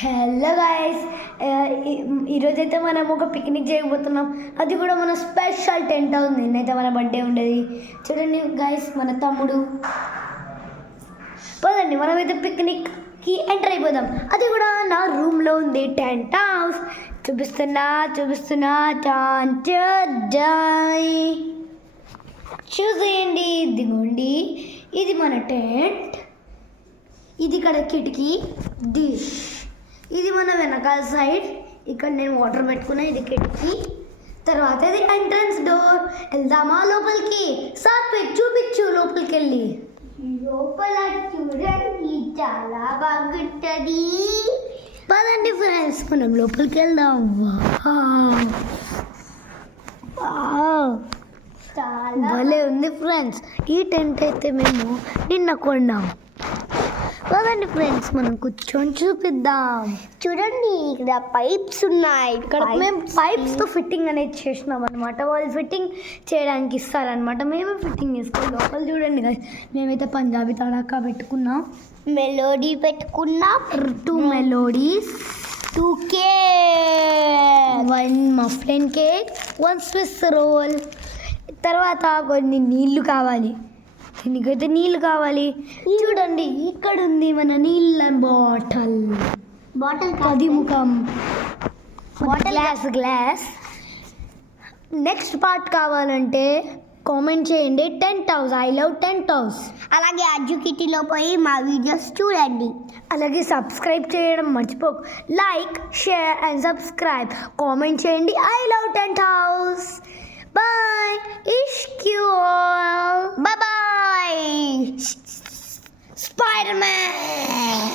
Hello guys, ఈరోజైతే మనం ఒక పిక్నిక్ చేయబోతున్నాం. అది కూడా మన స్పెషల్ టెంట్ హౌస్. నిన్నైతే మన బర్త్డే ఉండేది. చూడండి గాయస్, మన తమ్ముడు. పదండి మనమైతే పిక్నిక్కి ఎంటర్ అయిపోదాం. అది కూడా నా రూమ్లో ఉంది టెంట్ హౌస్. చూపిస్తున్నా చూసేయండి. ఇదిగోండి, ఇది మన టెంట్. ఇది ఇక్కడ కిటికీ, డిష్. ఇది మన వెనకాల సైడ్. ఇక్కడ నేను వాటర్ పెట్టుకున్నా. ఇది కిటికీ. తర్వాత ఇది ఎంట్రన్స్ డోర్. వెళ్దామా లోపలికి? సాత్విక్ చూపించు లోపలికి వెళ్ళి. లోపల చూడండి, చాలా బాగుంటుంది. పదండి ఫ్రెండ్స్, మనం లోపలికి వెళ్దాం. భలే ఉంది ఫ్రెండ్స్. ఈ టెంట్ అయితే మేము నిన్న కొన్నాం. పదండి ఫ్రెండ్స్, మనం కూర్చొని చూపిద్దాం. చూడండి, ఇక్కడ పైప్స్ ఉన్నాయి. ఇక్కడ మేము పైప్స్తో ఫిట్టింగ్ అనేది చేసినాం అనమాట. వాళ్ళు ఫిట్టింగ్ చేయడానికి ఇస్తారనమాట. మేమే ఫిట్టింగ్ చేసుకోవాలి. లోపల చూడండి guys, మేమైతే పంజాబీ తడాకా పెట్టుకున్నాం. మెలోడీ పెట్టుకున్నాం. 2 melodies, 2 cake, 1 muffin cake, 1 Swiss roll. తర్వాత కొన్ని నీళ్లు కావాలి. దీనికైతే నీళ్ళు కావాలి. చూడండి, ఇక్కడ ఉంది మన నీళ్ళ బాటిల్. అది ముఖం బాటిల్, గ్లాస్. నెక్స్ట్ పార్ట్ కావాలంటే కామెంట్ చేయండి. Tent house, I love tent house. అలాగే అడ్జుకిటీలో పోయి మా వీడియోస్ చూడండి. అలాగే సబ్స్క్రైబ్ చేయడం మర్చిపోకు. Like, share and subscribe. Comment చేయండి. I love tent house. Bye. ఇష్క్ you all. Bye bye. Spider-Man!